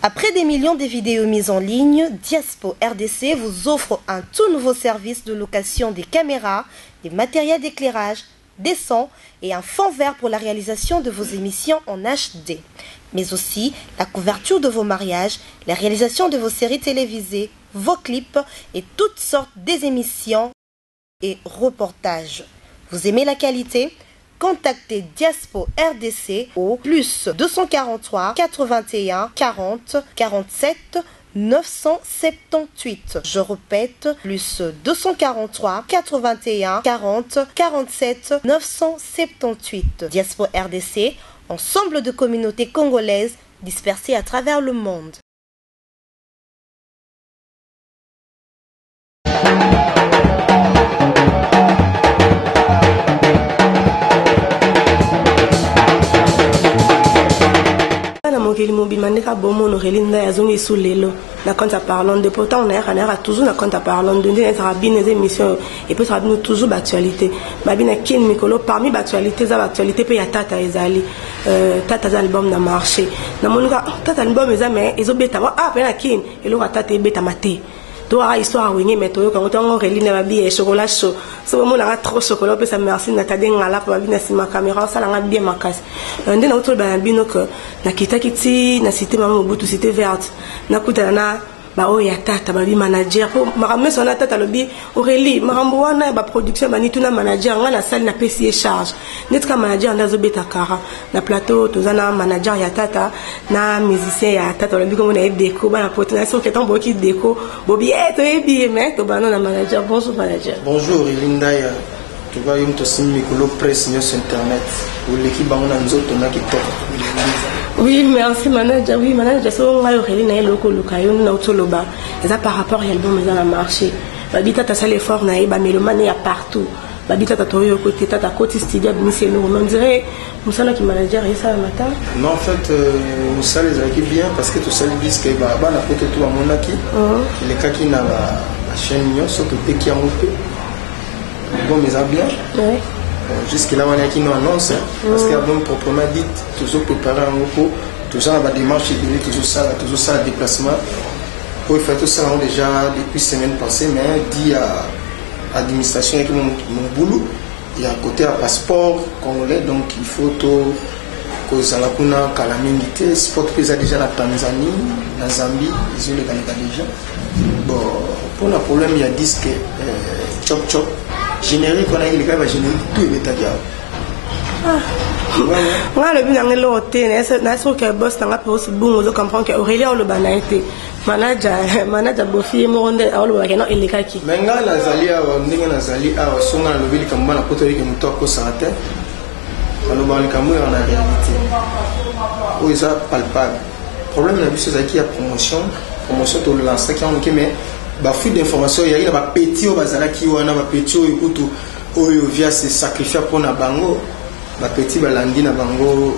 Après des millions de vidéos mises en ligne, Diaspo RDC vous offre un tout nouveau service de location des caméras, des matériels d'éclairage, des sons et un fond vert pour la réalisation de vos émissions en HD. Mais aussi la couverture de vos mariages, la réalisation de vos séries télévisées, vos clips et toutes sortes des émissions et reportages. Vous aimez la qualité? Contactez Diaspo RDC au plus 243 81 40 47 978. Je répète, plus 243 81 40 47 978. Diaspo RDC, ensemble de communautés congolaises dispersées à travers le monde. Na compte parlant de pourtant on a toujours na compte parlant de des émissions et puis ça toujours d'actualité babina kin mikolo parmi l'actualité za l'actualité pe ya tata ezali tata za album na marché na monika tata album ezame ezobeta ah pe na kin elo tata ebeta maté toi histoire wingi météo quand on relit na babi chocolat chaud so mo na trop chocolat pe ça merci na tade ngala pa babina si ma caméra ça la bien makasi ndena utol ba bino que na kitakiti na cité maman Mobutu cité verte na kutana na ba o ya tata ba bi manager po makamé sona tata lobi Aurélie makambo wana ba production ba nituna manager nga na salle na PC charge netka manager ndazo beta kara na plateau tozana manager ya tata na musicien ya tata lobi comme na déco ba na potination que tambo ki déco bobi to ebi mais to ba na manager. Bonjour manager. Bonjour Lindaya. Tu vas yum to simi ko presse sur internet ou l'équipe bangona nzoto na ki top. Oui, merci manager. Oui, manager, c'est on va y aller na loko lokayo na utoloba. Et ça par rapport à l'album dans le marché. Babita ta salle fort na ba mélomane ya partout. Babita ta toyo côté ta côté studio monsieur nous on dirait musala qui manager et ça matin. Non en fait musala les bien parce que tout ça disent que ba na côté tout à monaki. Les cas qui na la chaîne nyo so que qui a monté. Bon mais ça bien. Ouais. Jusque là on a qui nous annonce parce qu'il y a bon proprement dit toujours préparé en repos tout ça va démarche et toujours ça déplacement pour faire tout ça déjà depuis semaine passée mais dit à administration avec mon boulot et à côté à passeport congolais donc il faut tout que ça la kuna calamité sport déjà la Tanzanie la Zambie ils ont les Canada déjà bon pour le problème il y a disque chop chop générique on a les gars va générique tout est bétagia nga le bien ngelo hotel na so que boss na pas aussi bon on comprend que Aurélie a le banaité manager bofi mo onde awlo ba keno eleka ki menga na zalia wa ndinga na zalia wa songa na lobili kamba na poto yake mutoko sanate alo ba ni kamu na réalité ou ça palpable problème na biso zaki ya promotion to lancer qui on mais ba flux d'information il y a ba petit au bazala ki wana ba petit au ikutu oyo via se sacrifier pour na bango ba petit balandi na bango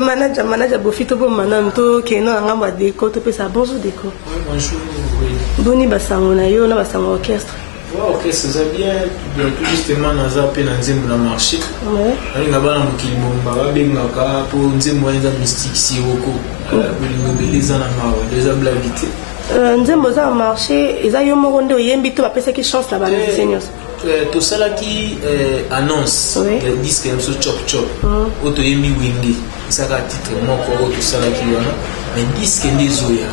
manager bofito bo mananto keno ngamba déco to pesa bonjour déco. Bonjour. Boni basango na yo na basango orchestre. Orchestre ça bien tout justement na za pe na nzembo na marché. Ouais. Ali ngaba na mukili momba ba benga ka po nzembo ya mystique si woko. Bilingo beleza na mawa déjà blavité. Nzembo za marché eza yo moko nde oyembi to bapesa ki chance na ba musiciens. Tout ça là qui annonce le disque so chop chop auto yembi wingi ça ka titre moko tout ça là qui wana mais disque ndezoya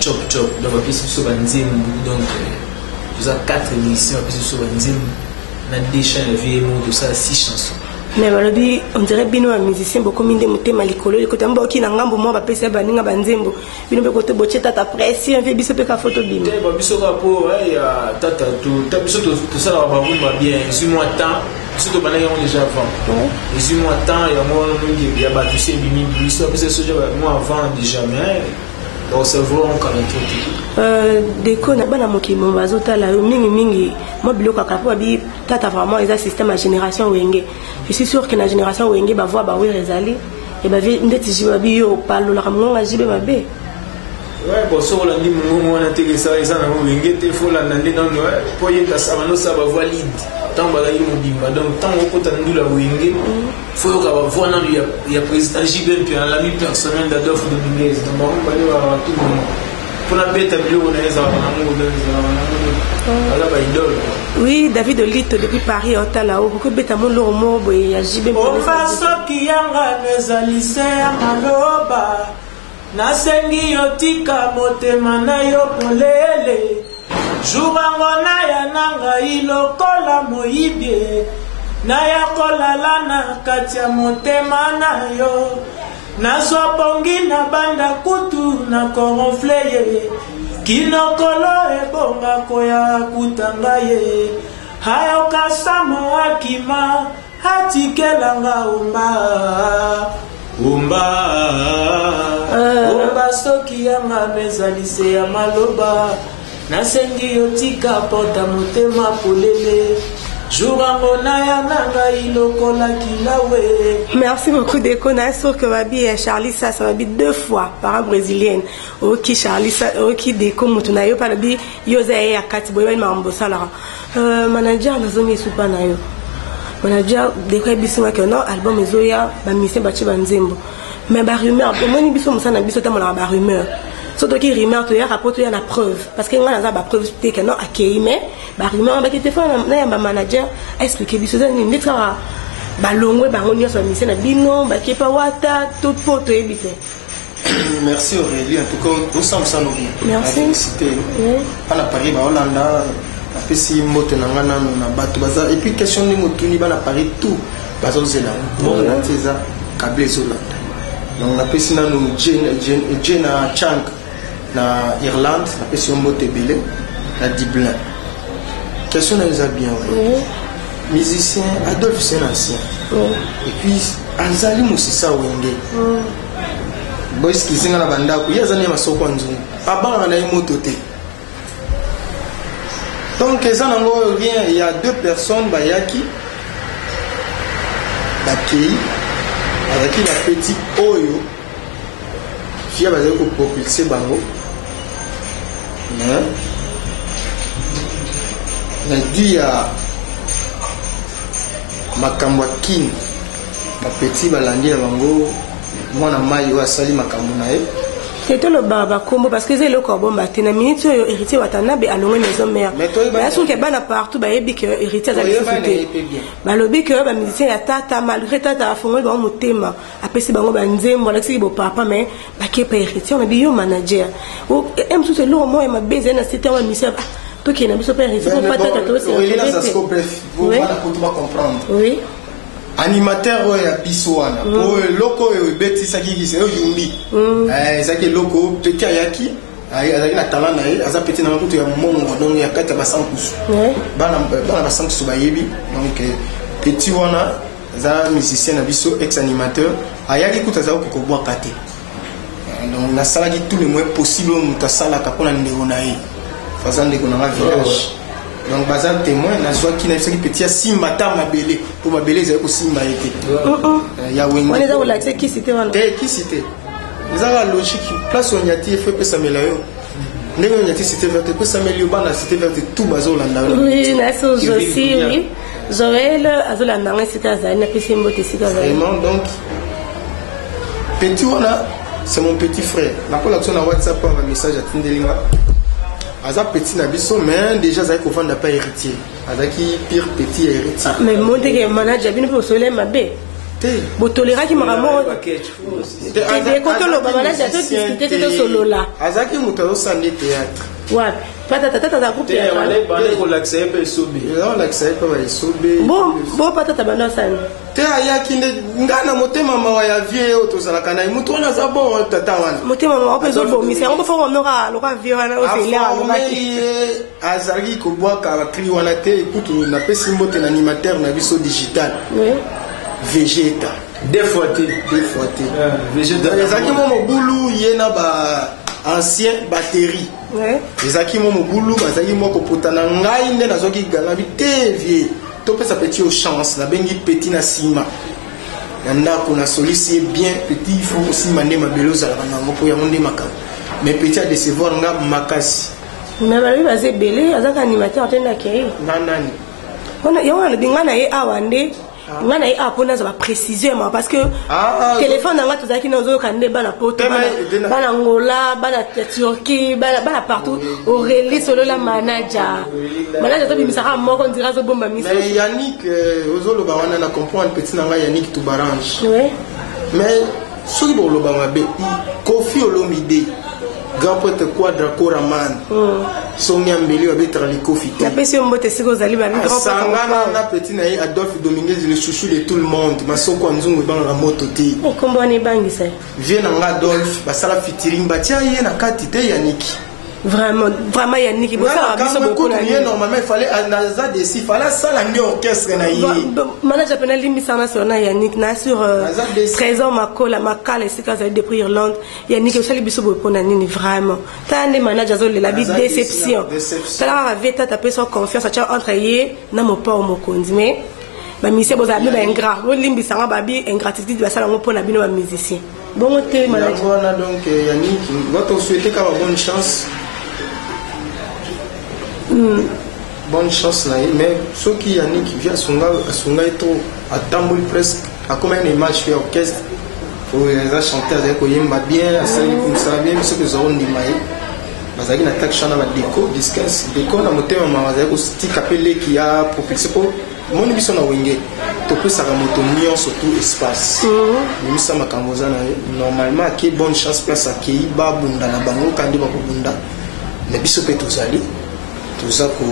chop chop donc bapesa so banzembo donc tout ça 4 émissions bapesa so banzembo na déjà la vie tout ça 6 chansons. Mais balobi on dirait bino ba musicien beaucoup minde mutema likolo côté mboki na ngambo mo ba pesa baninga banzembo bino be côté bocheta ta pression fait biso pe ka photo bino ba biso ka po ya tata tout biso tout ça va ba bien suis-moi temps biso to bana yon déjà avant suis-moi temps ya mo ngi ya ba tu sais bimi biso biso soja moi avant déjà mais donc c'est vraiment quand même déco na bana moki mo bazota la mingi moi biloko ka po bi tata vraiment les système à génération wenge. Je suis sûr que la génération wenge ba voir ba oui rezali et ba ndeti jiba bi yo palo la kamonga jibe ba be. Ouais bon so la ndimo mo na teke ça ils en ont wenge te faut la ndé dans ouais pour y ka ça no ça ba valide tant bazali mobimba donc tant okota ndula wenge faut yoka bavona ya président JB puis l'ami personnel d'Adolphe Dominguez donc bango bale ba tout moment pona beta biloko na eza bango ala ba idole. Oui, David Olito depuis Paris otala o ko beta mon lo mo boye ya JB o faso kiyanga nezalise ya maloba nasengi yotika motema na yo polele Jubango na ya nanga ilokola moibie na ya kolala na kati ya motema na yo nazwa pongi na banda kutu na korofleye kinokolo ebonga koya kutanga ye hayo kasamo akima hatikelanga umba soki yanga mezalise ya maloba nasengi yotika pota motema polele Jurango na ya nanga ilokola kilawe. Merci beaucoup Deko. Na sûr que Wabi et Charlie ça Wabi 2 fois par brésilienne. Ok Charlie ça ok Deko mutuna yo par bi yo zaye ya kati boye mambo sala. Manager na zongi supa na yo. Manager Deko biso que non album ezoya ba mise ba chi banzembo. Mais ba rumeur, au moins biso musana biso ta mona ba rumeur. Surtout qui rumeur to ya rapport ya na preuve parce que ngana za ba preuve te que non akeime ba rumeur ba kete fa na ba manager expliquer biso za ni netra ba longwe ba ngoni so mise na bino ba kepa wata tout poto ebite. Merci Aurélie, en tout cas nous sommes ça nous bien. Merci. C'était à la Paris ba Hollanda apesi moto na ngana na bato baza et puis question ni motuni ba na Paris tout bazo zela bon na teza kable zola donc na pesi na nous Jena Chang na Irlande na pesi moto belé na Dublin question na les bien musicien Adolphe c'est un ancien et puis Azali Musisa Wenge boys qui zinga na banda ko yazane masoko nzungu abanga na moto te donc ça n'a rien il y a 2 personnes bayaki bakei avec la petite oyo fia bazali ko propulser bango na dit ya makambo kini ba petit balandi na bango mwana mai wa sali makambo na ye c'était le baba combo parce que c'est le corbeau matin na minute yo héritier watana be alonga maison mère ba son ke bana partout ba yebi que héritier za société ba lobi que ba musicien ya tata malgré tata afongoli ba motema apesi bango ba nzembo la si bo papa mais ba ke pa héritier on a bio manager o em tout c'est lo mo ma beze na c'était wa misia to ke na biso pa héritier pas tata to c'est vous va comprendre oui animateur ya bisoana pour loko ebeti sakiki c'est yumbi zaki loko petit ayaki azaki na talent na ye aza petit na kutu ya mongo donc ya kata ba 100% bana ba 100% ba yebi donc petit wana za musicien na biso ex animateur ayaki kuta za ko boa kate donc na sala tout le moins possible mutasala kapona ndeko na ye fazande ko na village donc bazan témoin na joie qui n'a fait petit simba ta mabele pour mabele za ko simba été ya wengi on est dans la qui c'était voilà qui c'était ils ont la logique place on y a fait pe samela yo ndenge on y a c'était vers pe samela yo bana c'était vers tout bazo la ndalo oui na so aussi oui Joël azola ndanga c'était azali na pesi mbote sika azali vraiment donc petit wana c'est mon petit frère la collection na WhatsApp un message à Tindelinga Aza petit na biso mais déjà ça ko fanda pas héritier azaki pire petit héritier mais mon que manager bino pour soler mabe te botolera ki maramo te koto lo manager to discuter te solo là azaki mutalo sande théâtre wapi pata tata za coupe ya wale bale ko l'accès pe sobe non l'accès pas ba sobe bon pata tabana sande te ayaki ngana motema mawa ya vie o tozala kana mutu wana za bon tata wana motema mawa pe zo bo misa on faut honora lo ka vie wana o se là azaki ko boaka ba cri wana te écoute na pesi mbote na animateur na biso digital Vegeta deux fois Vegeta azaki mo mobulu yena ba ancien batterie ezaki mo mobulu bazaki moko potana ngai nde nazoki galabi te vie to pesa petit au chance la bengi petit na sima nanda kuna solisi bien petit il faut aussi mander ma beloza la bango po ya monde maka mais petit a décevoir nga makasi mais ba lui bazé belé azaka animateur tena kei nani on a dit ngana ye awande ngana ye apona za précisément parce que téléphone nga tout ça qui nous okande bana poto bana ngola bana Turquie bana partout au relais solo la manager to bimisaka moko ndira zo bomba miso mais Yannick ozolo ba wana na comprendre petit nanga Yannick tout barange mais soki bo lo ba mabe Kofi Olomide grand poète Quadra Koraman Sonia Mbeli wa betra li Kofi la pesi mbote siko zali ba grand sangana na petit na Adolphe Dominguez le chouchou de tout le monde masoko nzungu banga la moto te kombo ni bangisa vient nga Adolphe basala featuring batia ye na kati te Yannick vraiment Yannick bosa biso beaucoup na normalement il fallait anaza desi fallait ça la orchestre na ye manager penal limisana sur na Yannick na sur trésor makola makala sika za depuis Irlande Yannick osali biso beaucoup na nini vraiment tande manager zo la bi déception tala aveta taper sur confiance entre ye na mo pa mo konzi mais ba mise boza ba ingrat bo limbisa ba bi ingratitude ba sala ngo pona bino ba musicien bon te manager donc Yannick votre souhaiter qu'à bonne chance. Bonne chance là, mais ceux qui Yannick vient Sunga trop à Tamboul presque à combien de matchs fait orchestre pour les chanter avec Oyemba bien, ça bien, mais ceux que Zoron dit maï, parce qu'il attaque chana la déco, disquesse, déco na moté ma mazé au stick appelé qui a propulsé pour mon émission na wenge, to plus ça moto nion surtout espace. Nous ça ma kamoza normalement qui bonne chance place à qui ba bunda na bango kandi ba bunda, mais biso peut tous aller. Tout ça pour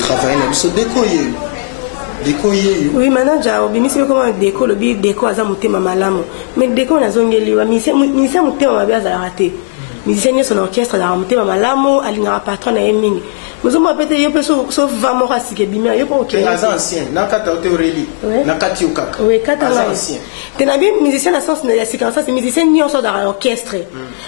travailler na biso décoyer oui manager obimisi comment déco le bi déco aza mutema malamu mais déco na zongeliwa mise mutema mabia za raté musicien son orchestre la mutema malamu alinga patron na mingi muzomo pete yo peso so vamo rasike bimia yo ko okay aza ancien na kata autoreli na kati ukaka oui kata ancien tena bien musicien na sens na ya séquence c'est musicien nyonso dans l'orchestre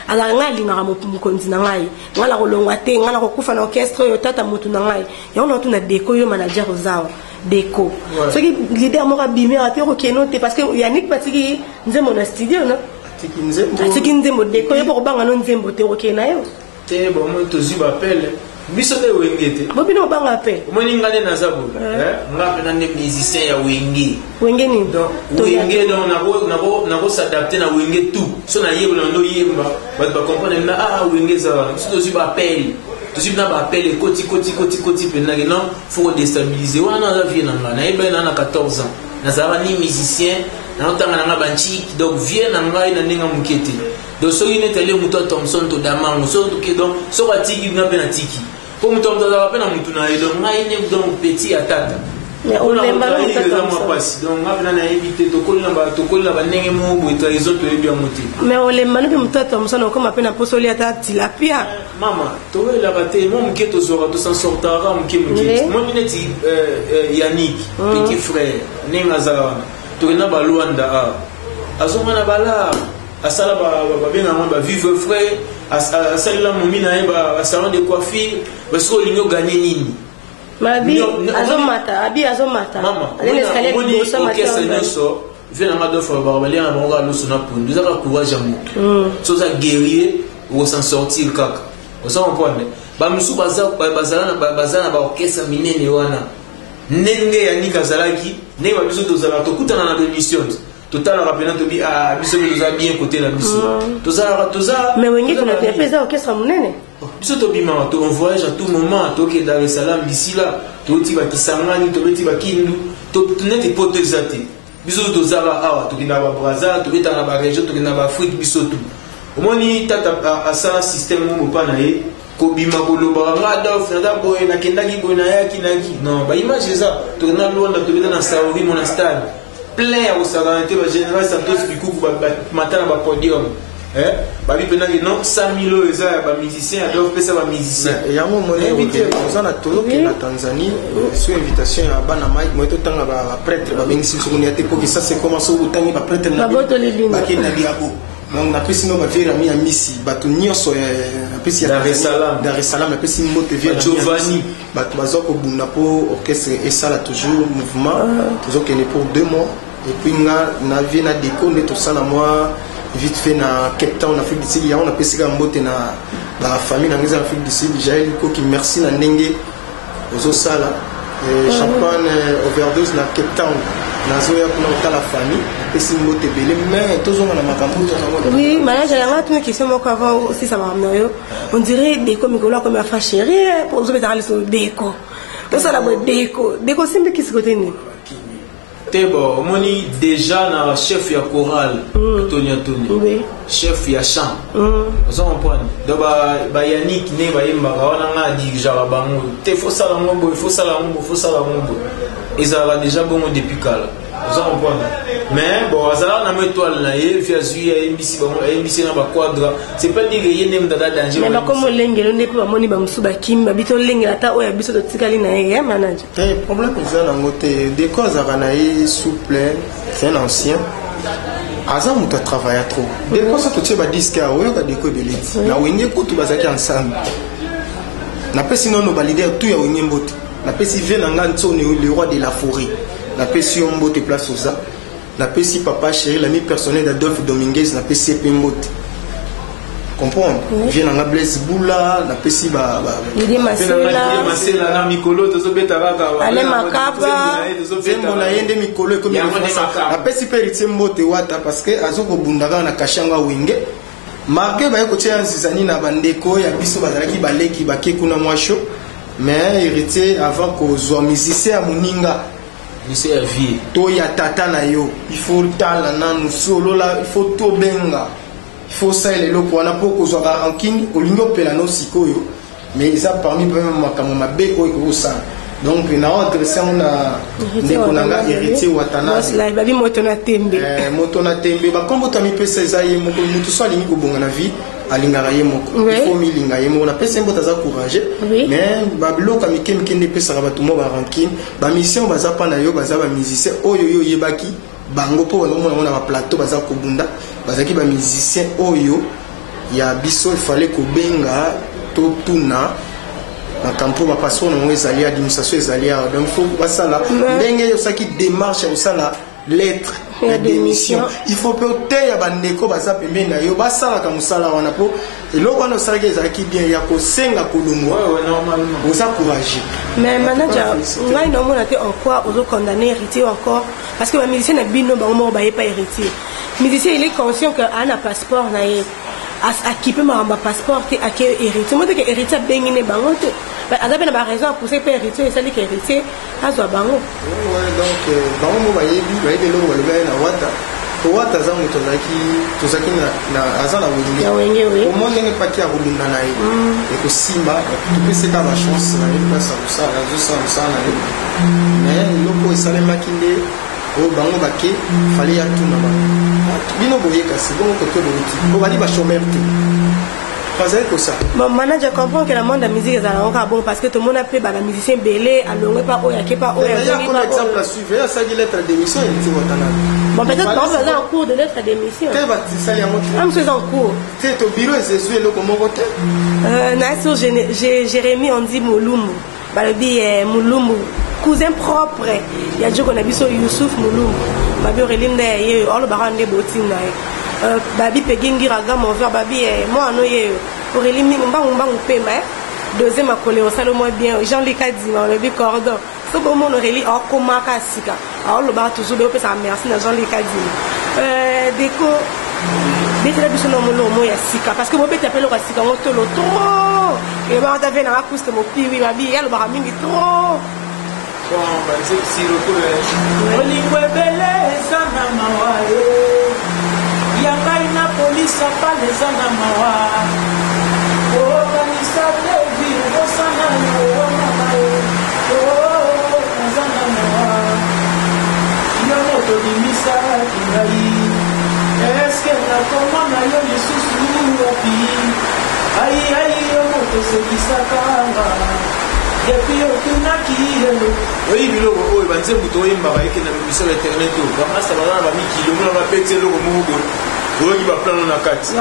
ala ngali na mukonzi na ngai ngala ko longwa te ngala ko kufa na orchestre yo tata mutu na ngai ya on tuna déco yo manager ozawa déco ce qui leader mora bimia te ko kenote parce que Yannick patiki nzembo na studio no atiki nzembo déco yo ko banga no nzembo te ko kenayo te bon mo to ziba appel biso de wengete bobino banga pe moni ngane na zabu ngape na musicien ya wenge ni donc wenge donc na s'adapter na wenge tout so na yebo no yemba ba comprendre na wenge za so to ziba appel to ziba na appel koti pena non faut déstabiliser wana la vie na ngana eba na 14 ans na zaba ni musicien na otanga na banchi donc vie na ngai na ninga mukete donc so ine tele muto Thompson to damango so to ke donc so batiki na pena tiki pour muto mtala pena mutu na donc ngai ne donc petit atata mais on l'aime pas donc ngapena na éviter to kolla ba nenge mo bo traizo to ebi amote mais on l'aime pas muto Thompson comme apena posoli ata tilapia mama to la bate mo mketo zora to s'en sortara mkemke mo bineti Yannick petit frère nenga za to na ba Luanda azomana bala asala ba benga ba vivre frère asala momina eba salon de coiffure parce que lingo gagner nini mabi azomata mama ale escalier de orchestre nyoso vient na do fa ba balia na bonga lo sona pundu za ka courage amutu so za guerrier ou s'en sortir kaka on s'en comprendre ba musu bazana ba orchestre minene wana nenge ya nika zalaki nenge ba biso to zala to kutana na émission total rappelant to bi biso nous a bien côté la biso to za mais wenge tu na pesa orchestre munene biso to bima to on voyage à tout moment to ke Dar es Salaam d'ici là to ti ba kisangani to beti ba kindu to nete poto exate biso to za ba to kina ba Brazza to beta na ba région to kina ba Afrique biso to omoni tata asa système mo pa na ye ko bima ko loba ngada ofnada boy na kendaki boy na yaki non ba image ça to na Luanda to beta na Saori monastère plein au saranté ba général Santos Bikuku ba matana ba podium ba bi pena non 100 000 eza ba musicien adolphe pesa ba musicien yango moni invité za na tolo ke na Tanzanie sur invitation ya bana Mike mo to tanga ba prêtre ba bengisi so ni ate ko ça c'est comment so utangi ba prêtre na ba kina biabo donc na pesi no ba vera mi amisi batu nyonso na pesi ya Dar es Salaam na pesi mbote via Giovanni batu bazoko bunda po orchestre et ça là toujours mouvement toujours que pour 2 mois et puis na vie na déco de tout ça na moi vite fait na Cape Town en Afrique du Sud on a pesi ka mbote na la famille na ngeza Afrique du Sud Jaël ko ki merci na ndenge ozo sala champagne overdose na Cape Town nazoya kuna la famille et si mbote belé mais toujours na makambo oui manager la une question moi avant aussi ça va amener on dirait déco Mikolo comme fa chérie pour vous mettre sur déco ça la déco simple qui se côté ni Tebo, moni déjà na chef ya chorale Tony oui. Chef ya chant vous comprenez donc ba Yannick ne ba yemba wana nga dirija bango te faut ça la ngombo ils avaient déjà bon depuis kala vous comprenez mais bon azala na étoile na ye via zuya MBC na ba quadra c'est pas dire yene mdada danger mais comme lengelo ne pas moni ba musuba kimba bito lengela ta oya biso to tikali na ye manager problème c'est na ngote des causes à ye souple c'est un ancien Azam muta travailler trop des causes to tsheba disque a oyo ka deko beleti na wenge kutu bazaki ensemble na pesi non ba leader tout ya wenge mbote na pesi vient nga ntsone le roi de la forêt na pesi mbote place oza na pesi papa chéri l'ami personnel d'Adolphe Dominguez na pesi pembote comprendre vient nga Blaise Boula na pesi ba Didi Masela na Mikolo to beta baka ale makaba zembo na yende Mikolo comme na pesi perité mbote wata parce que azoko bundaka na kashanga wenge marqué ba ko tia nzizani na bandeko ya biso bazalaki baleki bakeku na mwasho mais héritier avant que soit musicien à Muninga lycée à vie to ya tata na yo il faut tala na nous solo là il faut to benga il faut ça les loko wana pour que soit ranking olingo pelano sikoyo mais ils a parmi même makamo mabe ko ça donc na adressé on a ndeko nanga héritier watana là babi motona tembe ba kombo tami pesa zaye moko mutu so alingi ko bonga na vie alingara ye moko il faut milinga ye moko na pesa mbo taza courage mais bablo ka mikemike ne pesa ka batu mo ba ranking ba mission baza pa na yo baza ba musicien oyo yo yebaki bango po na ba plateau baza ko bunda bazaki ba musicien oyo ya biso il fallait ko benga to tuna na campo ba passer na ezali administration ezali donc faut basala ndenge yo saki démarche au sala lettre de démission il faut peut-être ya bandeko baza pembe na yo basala ka musala wana po eloko wana osala ezalaki bien ya kosenga kolongo normalement oza courage mais manager ngai no mona te en quoi ozo condamner héritier encore parce que ba musicien na bino ba mo ba pas héritier musicien il est conscient que a na passeport na ye à qui peut m'avoir passeport et à qui héritier moi que héritier bengi ne bango te bah azaba na ba raison pour c'est pas héritier et ça li que héritier azwa bango donc bango mo ba yebi lo ba na wata za muto zaki na azana wengi ya wengi oui au monde ne pas qui a roulé na naï et que simba tu peux c'est pas la chance na une place ça na mais loko esale makinde o bango bake fallait ya tout na ba bino boye kasi bon côté de l'outil on va dire ba chômeur tout ça. Mon manager comprend que la monde de la musique est encore bon parce que tout le monde a fait la musicien belé à l'ongé pas oya qui pas oya. Il y a comme exemple à suivre ça dit lettre d'émission il dit watana. Bon peut-être qu'on faisait un cours de lettre d'émission. Quel va ça y a monté. On faisait un cours. C'est au bureau et c'est le comment voter. Na sur Jérémy on dit Moulumu. Balobi Moulumu cousin propre. Il y a dit qu'on a vu sur Youssouf Moulumu. Babi Aureline ye all barande botina. Babi pegingi raga mon verre babi moi no ye Aurélie mba pema deuxième accolé au salon moi bien Jean-Luc Kadima le bi cordon so bon mon Aurélie a koma ka sika a lo ba toujours be pesa merci na Jean-Luc Kadima déco détela biso no mo ya sika parce que mo bete appelle le sika mo tolo trop et ba ta vena na kuste mo piwi babi ya lo ba mingi trop bon ba c'est si roko oli kwebele sana mawae Yakai na polisa pale zana mawa Oganisa devi Osana yo mamae Zana mawa Yomoto dimisa kingai Eske na komana yo lisusu wapi Ai yomoto sekisa kanga Depuis otunaki yelo Oui biloko oyo banze muto oyembaka eke na bimisa ya internet oyo bamasa bana bamikilo mona bapete eloko moko boye oyoki baplano na kati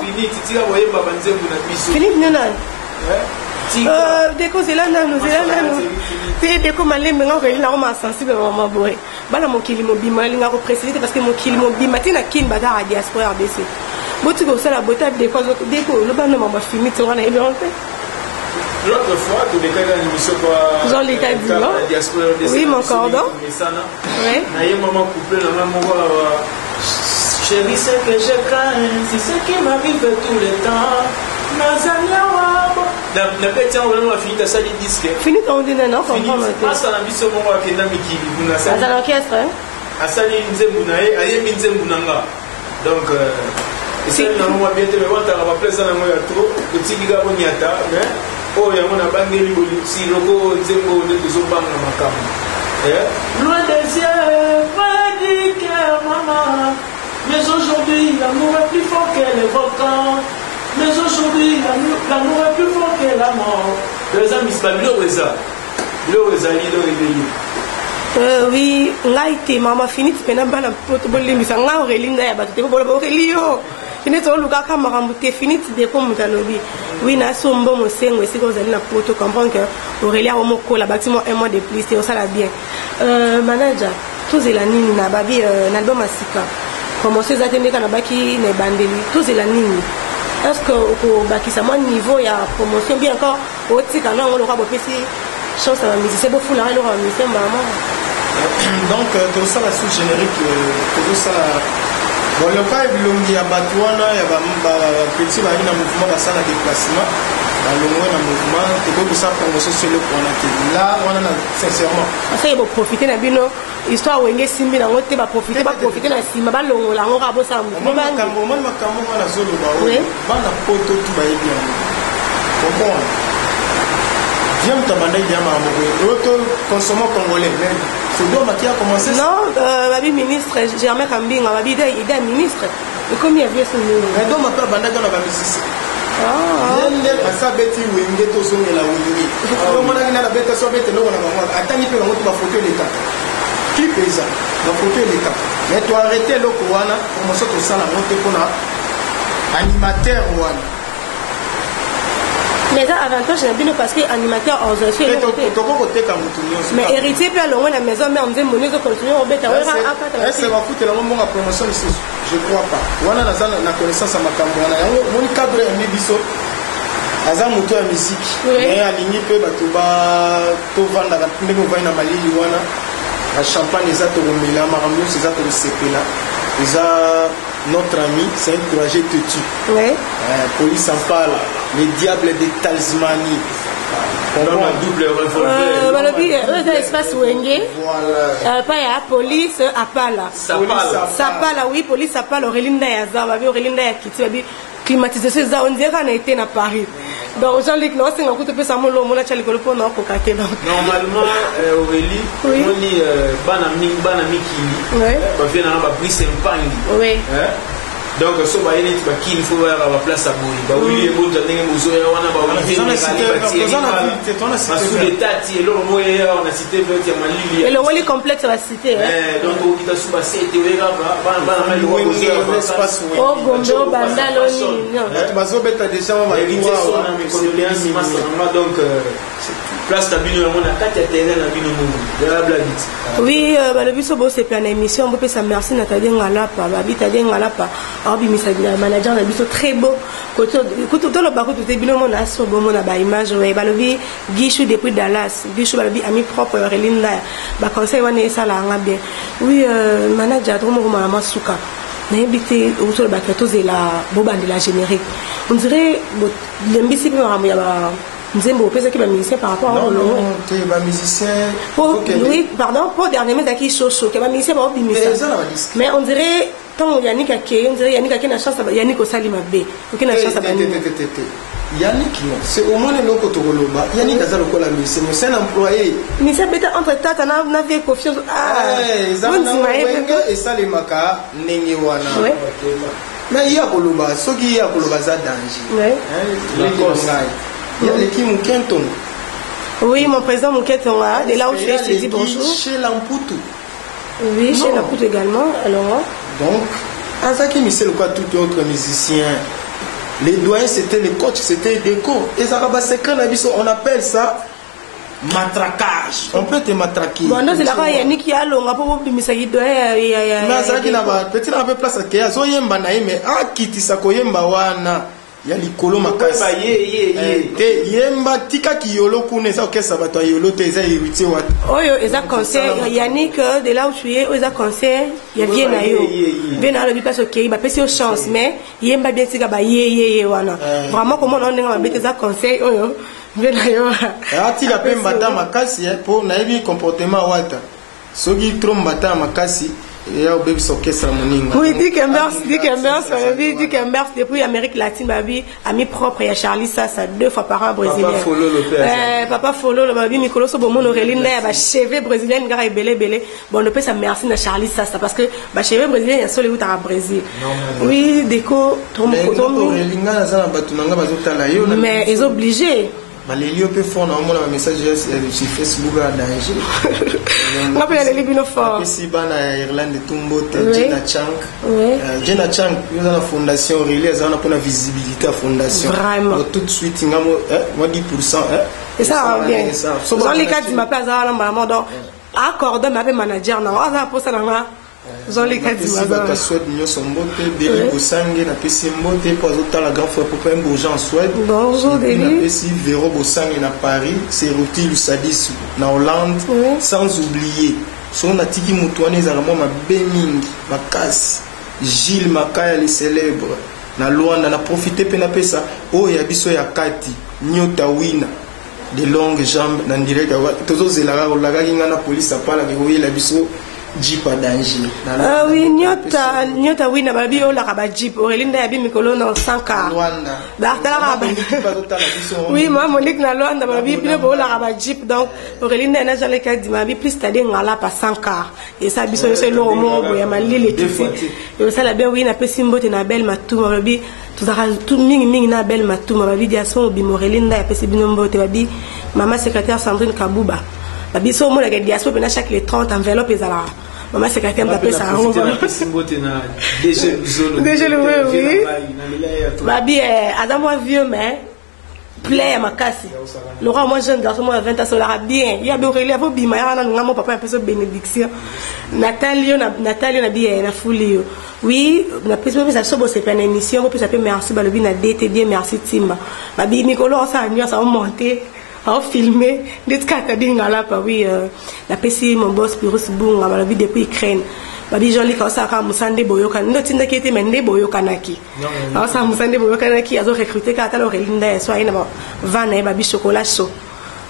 fini titika boyemba banzembu na biso Philippe Nenani Déco c'est là nanu c'est déco malembe nga okeli nako masensible mama boye bana mokili mobima linga ko préciser parce que mokili mobima tina kin bata à diaspora RDC boti ko sala bota déco lo bana mama filmi to wana ebonte L'autre fois, tu as une émission pour Jean-Luc Adilo. Oui, mon cordon. Oui. Maman couplé la maman. Chérie, c'est que je crains, c'est ce qui m'arrive tout le temps. La petite on a fini ta salle disque. Fini ton dîner, non? Comprends maintenant. Ah, ça n'a mis ce moment qui est dans Mikili. C'est un orchestre, hein? À Sali Nzembunae, à Yemi Nzembunanga. Donc, c'est un moment bien de voir ta place à la moya trop, le petit gars boniata, mais oh, il y a mon abandonné, si le go Nzembo de Zobang à ma cam. Loin des yeux, pas du cœur, maman. Mais aujourd'hui, l'amour est plus fort que les volcans. Mais aujourd'hui, l'amour est plus fort que la mort. Les amis, c'est pas l'Oreza. L'Oreza, l'île réveillée. Oui, ngaite mama fini tpena bana poto bolimisa nga orelinda ya bato te bola borelio ine to luka ka makambo te fini de ko mutalobi oui na sombo mosengo esiko ozali na poto comprendre que orelia o mokola bâtiment un mois de plus et ça la bien manager tous la nini na babi na album asika commencer à atteindre kana baki na bandeli tous la nini est-ce que au bakisa moi niveau ya promotion bien encore au tika na ngolo ka bopesi chance à la musique c'est beau fou la musique maman. Donc tout ça la sous-générique tout ça bon le cas est longi ya batwana ya ba petit ba ina mouvement ba ça na déplacement dans le mouvement tout comme ça promotion sur le point là on a sincèrement ça il va profiter na bino histoire wenge simbi na ngote ba profiter na sima ba longola ngo ka bo sa mo ba makambo na zolo ba bana poto tu ba yebi bon j'aime ta manière de dire l'autre consommant congolais c'est donc qui a commencé non babi ministre Germain Kambinga babi idée ministre et comme il y avait son mais donc ma père banda dans la musique yende asa beti wenge to songe la wenge on mona ina la beta so beti no na mama atani pe ngo ba photo l'état qui pesa ba photo l'état mais tu arrêter le koana comme ça to sala monter kona animateur wana. Mais ça avantage n'a bien parce que animateur en zone mais héritier peut aller la maison mais on dit monnaie de continuer au bête est-ce que va foutre la maman promotion ici je crois pas wana na connaissance à makambo wana mon cadre ya mibiso aza moto ya musique mais alingi pe bato ba to vanda ka ndenge va na malili wana la champagne eza to romela makambo eza to sepela eza notre ami c'est un courageux têtu police en parle les diables de Tasmanie dans un double revolver voilà espace wenge pas ya police apala sapala oui police apala orelinda ya za babi orelinda ya kiti babi climatisation za on dirait qu'on a été à Paris donc Jean-Luc non c'est un coup de peu ça mon lot mon a chali pour non pour cater normalement Aurélie on dit bana miki ba vient na ba brise mpangi oui donc so ba yeli ba kini faut voir la place à bouli ba oui et bon ndenge muzoya wana ba oui sous les tati et l'homme on a cité veut dire malili et le wali complexe la cité donc on dit sous ba c'était wera ba mal le espace oh gondo bandalo ni non bazo beta déjà on va donc place tabino on a quatre terrain na bino de la blague oui ba le biso bo c'est plan émission on peut ça merci Nathalie Ngalapa ba Nathalie Ngalapa abi misabila manager na biso très beau côté tout le bako tout bino mon aso bon mon ba image ouais ba le bi Guichou depuis Dallas Guichou ba le bi ami propre Relinda ba conseil wana ça la nga bien oui manager trop mo mama suka na habité autour ba kato zela boba de la générique on dirait l'embisi pe mama ya ba Nzembo pesa ki ba musicien par rapport à non tu ba musicien oui pardon pour dernièrement qui chocho que ba musicien ba obimisa mais on dirait tant Yannick Ake on dirait Yannick Ake na chance Yannick osali mabe aucune chance ba Yannick non c'est au moins le côté Roloba Yannick azalo ko la musicien c'est un employé mais ça peut-être entre tata na fait confiance et ça les maka ndenge wana mais il y a Roloba soki ya Roloba za danger il y a l'équipe Moukenton. Oui, mon président Moukenton, de là où je suis, dit bonjour. Chez Lamputu. Oui, chez Lamputu également. Alors. Donc, à ça qui me sait le quoi tout autre musicien. Les doyens, c'était les coachs, c'était des cours. Et ça va se on appelle ça matraquage. On peut te matraquer. Bon, non, c'est là qu'il y a Yannick qui a l'onga pour bimisa qui doit. Mais ça qui n'a pas, peut-être un peu place à Kéa, Zoyemba naïme, ah, Kiti Sakoyemba wana. ya likolo makasi te yemba tika ki yolo kuna eza okesa bato ya yolo te eza héritier wa oyo eza conseil Yannick de là où tu es eza conseil ya vie na yo bien na lobi parce que ba pesi yo chance mais yemba bien tika ba ye wana vraiment comment on ndenge ba bete eza conseil oyo bien na yo tika pe mbata makasi po na yebi comportement wata soki trop mbata makasi. Oui, Dick Embers, depuis Amérique latine, babi, ami propre, il y a Charlie Sassa 2 fois par an brésilien. Papa Folo, le babi, Nicolo Sobomon, Auréline, il y a cheveux brésilien, il y a belé. Bon, on peut ça merci à Charlie Sassa parce que cheveux brésilien, il y a seul où tu as Brésil. Oui, déco, mais ils sont obligés. Malélio peut faire un message sur Facebook à danger. On appelle les libino fort. Ici, à Irlande, Tumbo, Jenna Chang. Jenna Chang, nous avons la fondation Aurélie, nous avons la visibilité à la fondation. Vraiment. Tout de suite, nous avons 10%. Et ça revient. Dans les cas de ma place, donc, accorde ma manager, on a posé là. Dans les cas de ma place. Nous sommes Deli Bosangue, na pesi mbote pour la grande fois pour un beau gens en Suède. Bonjour Deli. Na pesi Véro Bosangue na Paris, c'est Ruti Lusadis na Hollande, sans oublier. Son atiki mutuane zalamo ma Bening, ma casse, Gilles Makaya les célèbres. Na Luanda na profiter pe na pesa. Oh ya biso ya Kati, Nyota Wina. De longues jambes na direct tozo zelara olaga kinga na police apala ke koyela biso Jeep à danger. Oui, nyota oui na babi o la kaba Jeep. Auréline ya bi mikolo na 100K. Luanda. Oui, moi Monique na Luanda babi bi bo la kaba Jeep donc Auréline na jale ka di ma bi plus tade ngala pa 100K. Et ça biso c'est lo mo ya malili tout. Et ça la bien oui na pesi mbote na belle matuma babi tout mingi na belle matuma babi diason bi Auréline na ya pesi binombote babi maman secrétaire Sandrine Kabouba. Babi so mo la diaspora na chaque les 30 enveloppes ezala. Maman secrétaire m'appelle ça. Déjà le oui. Babi Adam moi vieux mais plaît à ma casse. Laura moi jeune garçon moi 20 ans ça l'aura bien. Il y a Aurélie avo bima ya na ngamo papa un peu bénédiction. Nathalie na bien na folie. Oui, na prise ça so bo c'est pas une émission, puis ça peut merci ba le bien na DT bien merci Timba. Babi Nicolas ça a ça monter. A filmé des cartes d'ingala pa oui la pesi mon boss Pirus Bunga la vie depuis Ukraine babi joli ka sa ka musande boyoka ndo tinda kete mende boyoka naki a sa musande boyoka naki azo recruter ka talo relinda so ina ba vana babi chocolat chaud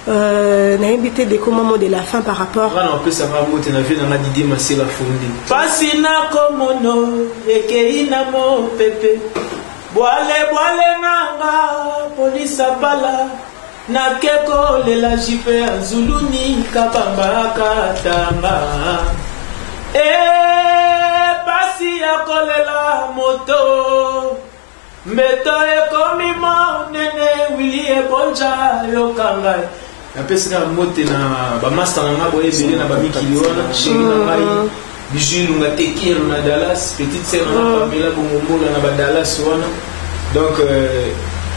na invité des moments de la fin par rapport on peut savoir monter na vie dans la Didier Massé la fondée pasina komono ekeina mo pepe boale nanga police bala na keko le la jipe azuluni kabamba katanga pasi ya kolela moto meto ekomi monene wili ebonja yokanga na pesi na mote na bamasta na ngabo ebele na bamikili wana shiri na ngai bijulu nga tekiro na Dallas petite sœur na Pamela Bongombola na ba Dallas wana donc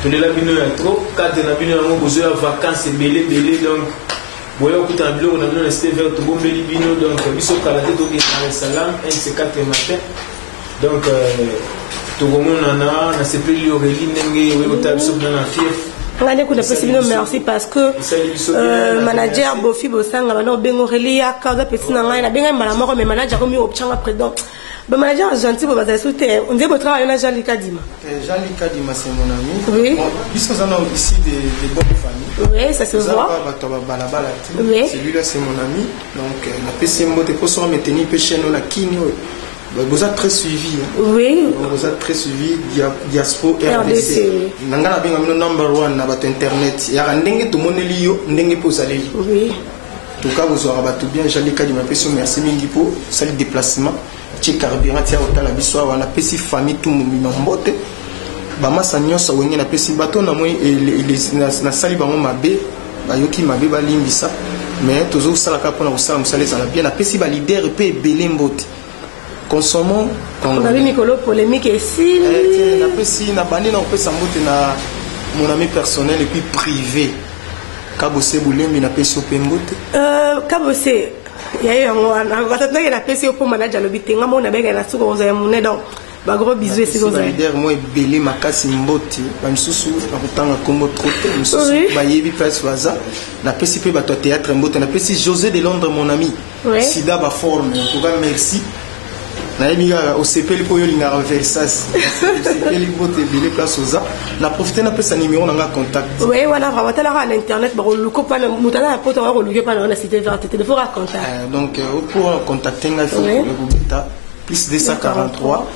de la bino ya trop cadre na bino yango besoin de vacances belé donc boya okuta bilo na bino na steve to bombeli bino donc biso kala te to Dar es Salaam NC4 matin donc to gomona na sepeli Aurélie ndenge we ota biso na fief ngane kuna pesi bino merci parce que manager Bofi Bosanga bana bengo Aurélie ya kaza pesi na ngai na benga mbala moko mais manager ko mi opchanga président. Le manager gentil pour baser souter. On dit votre travail là Jean-Luc Kadima. Jean-Luc Kadima c'est mon ami. Oui. Puisque nous avons ici des bonnes familles. Oui, ça se voit. Oui. Celui-là c'est mon ami. Donc la PCMO te pour se maintenir péché nous la kini. Vous êtes très suivi. Oui. Vous êtes très suivi diaspora RDC. Nangana benga mino number 1 na bato internet. Ya ndenge to moneli yo ndenge po saleli. Oui. En tout cas vous aurez battu bien Jean-Luc Kadima peso merci mingi pour sali déplacement. Ci carburant tia otala biso wana pesi famille tout mumima mbote bamasa nyonso wenge na pesi bato na moi na sali bango mabe bayoki mabe balimbisa mais toujours sala ka pona usala musale za bien na pesi ba leader pe belé mbote consommons on a vu Nicolas polémique ici na pesi na bandi na pesa mbote na mon ami personnel et puis privé Kabose Boulembi na pesi opembote Kabose il y a eu un watata na pesi pour manager le bitenga mo na bega na suko za mune donc Bah gros bisous et c'est comme ça. Moi belé makasi mboti, ba misusu na kutanga kombo trotte, misusu ba yebi place waza, na pesi pe ba to théâtre mbote, na pesi José de Londres mon ami. Sida ba forme, en tout cas merci. Na yebi au CP po yo linga Versas. CP li mbote belé place waza, na profiter na pesa numéro na contact. Oui, voilà, vraiment tala à internet ba lu ko pa mutala po to wa lu pa na cité verte, te faut raconter. Donc pour contacter nga faut le bubita plus 243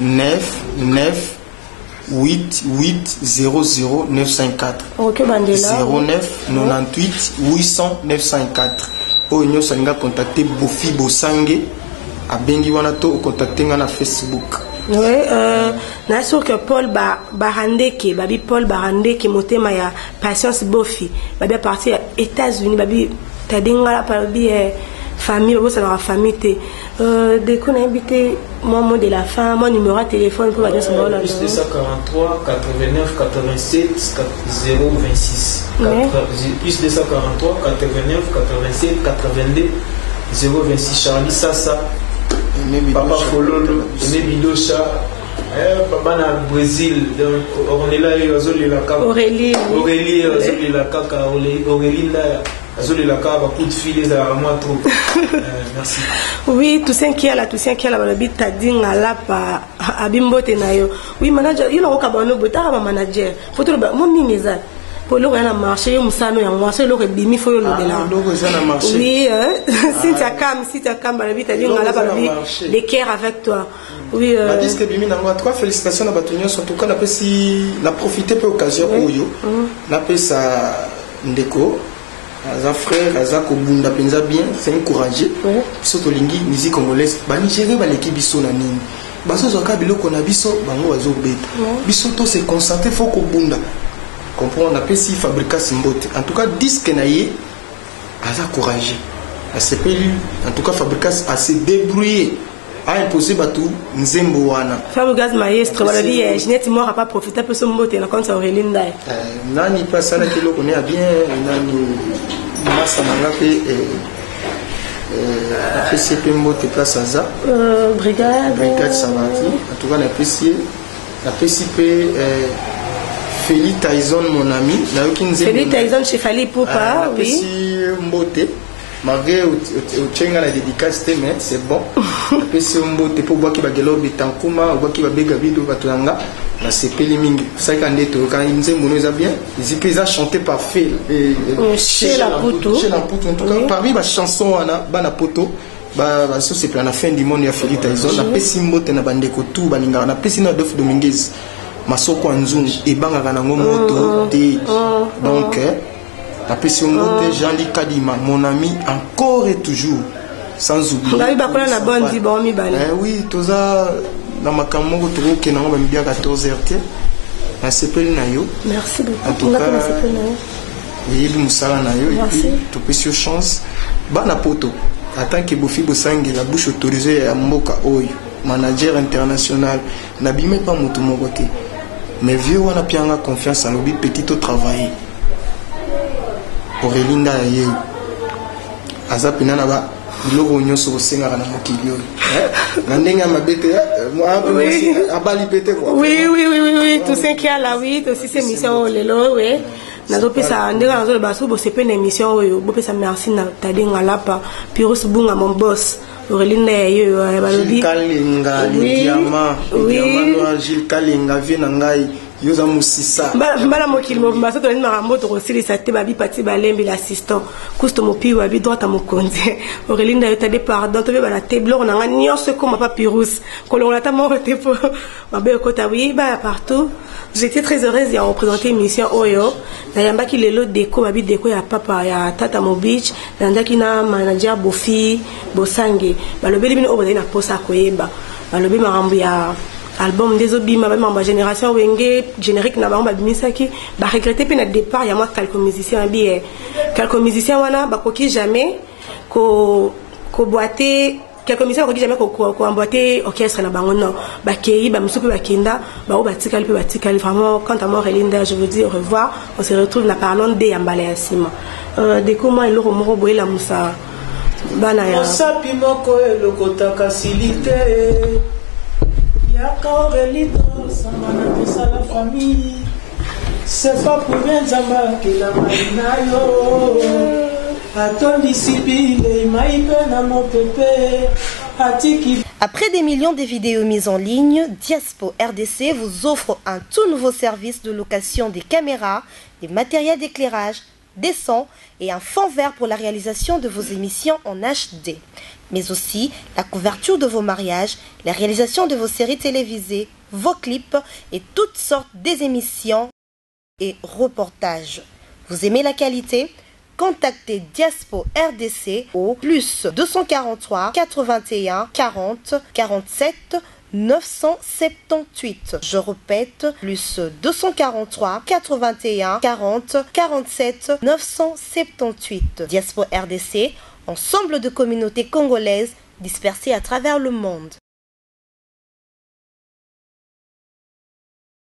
9 9 8 8 00 954 09 98 800 954. Oh nous ça nga contacter Bofi Bosange a bengi wana to contacter nga na Facebook. Oui, na sûr que Paul Barandeke, babi Paul Barandeke motema ya Patience Bofi, babi parti aux États-Unis, babi tadinga babi famille, babi ça la famille. Dès qu'on a invité mon mot de la fin, mon numéro de téléphone pour dire ce numéro là. Plus 243 89 87 026. Plus 243 89 87 82 026. Charlie Sassa, Papa Fololo, Nebidocha, Papa na Brésil, on est là, Aurélie, Azoli la cave, coup de fil, les moi trop. Merci. Oui, tout ça qui est là, la bite tading à la pa abimbote nayo. Oui, manager, il a au cabano, botara manager. Faut tout le monde, mon miniza. Pour le rien à marcher, on s'en est en marché, le bimi faut le de là. Oui, si tu as cam, la bite tading à la pa l'équerre avec toi. Oui. La disque bimi n'a pas trois félicitations à Batonio, en tout cas, la profiter pour l'occasion où yo, la sa ndeko. Aza frère, Aza Kobunda penza bien, c'est encouragé. Surtout lingi musique congolaise, ba Nigeria ba l'équipe biso na nini. Baso zoka biloko na biso bango bazo beta. Biso to se concentrer faut Kobunda. Comprendre appelle si fabrica simbote. En tout cas disque na ye Aza courageux. A CPLU, en tout cas fabrica a se débrouiller. A imposé batou nzembo wana. Femme gaz maestro, voilà dit Ginette mort pas profiter peu son mbote na compte Aurélie Ndai. Nani pas ça là que l'on connaît bien, nani massa manga pe PCP mbote place Aza. Brigade Savati. En tout cas la PCP Feli Tyson mon ami, là qui nous Feli Tyson chez Fali Poupa, oui. PCP mbote. Malgré au tchenga la dédicace mais c'est bon. Après c'est un beau pour voir qui va gelo bitankuma, voir qui va bega vidéo batulanga. La CP mingi. Ça quand est quand ils nous mono bien. Ils ont chanté parfait. Chez la poto. Chez la poto. En tout cas parmi ma chanson ana bana poto. Ba so c'est plan la fin du monde ya Feli Tyson. La pessimbo tena bandeko tout baninga na pesina Dof Dominguez. Masoko Anzung et banga kana ngomoto te. Donc la pression de Jean-Luc Kadima, mon ami, encore et toujours, sans oublier. Oui, tout ça, dans ma caméra, tu vois que bien 14h. Merci beaucoup. En tout cas, il y a une précieuse chance. Bana poto, en tant que Bofi Bosangi, la bouche autorisée à Mboka Oyo, manager international, n'abîmez pas mon côté. Mais vieux, on a bien confiance en lui, petit au travail. Aurélie Ndaye aza pena na ba biloko nyonso kosenga na mokili oyo na ndenga mabete moi abali bete quoi. Oui, tout ce qui a là oui aussi c'est mission lelo oui na dopesa ndenga na zo baso bo sepe na émission oyo bo pesa merci na tadenga lapa Pirus Bunga mon boss Aurélie Ndaye balobi Kalinga diamant Gilles Kalinga vie na ngai yoza musisa mbala mokili mobimba soto ni makambo to kosilisa te babi pati balembi l'assistant kusto mopi babi droite mokonzi Aurélie Ndaye ta de pardon to be bana te blog na ngani nyonso ko mapa Pirus kolonga ta mort te po babe kota oui ba partout. J'étais très heureuse de représenter émission Oyo na yambaki lelo déco babi déco ya papa ya tata Mobich ndaki na manager Bofi Bosange balobeli bino obona na posa koyeba balobi makambo ya album des obima ma génération wenge générique na ba bimisaki ba regretter pe na départ ya moi quelques musiciens wana ba koki jamais ko boiter quelques musiciens koki jamais ko emboîter orchestre na bango non ba kei ba musupe ba kenda ba o batikali pe batikali vraiment quant à moi Relinda je vous dis au revoir on se retrouve na parlons de yambala ya sima de comment il moko boyela musa bana ya sapi moko elokota facilité. C'est pas pour rien que la marinayo. Après des millions de vidéos mises en ligne, Diaspo RDC vous offre un tout nouveau service de location des caméras, des matériels d'éclairage, des sons et un fond vert pour la réalisation de vos émissions en HD. Mais aussi la couverture de vos mariages, la réalisation de vos séries télévisées, vos clips et toutes sortes des émissions et reportages. Vous aimez la qualité? Contactez Diaspo RDC au plus 243 81 40 47 978. Je répète, plus 243 81 40 47 978. Diaspo RDC, ensemble de communautés congolaises dispersées à travers le monde.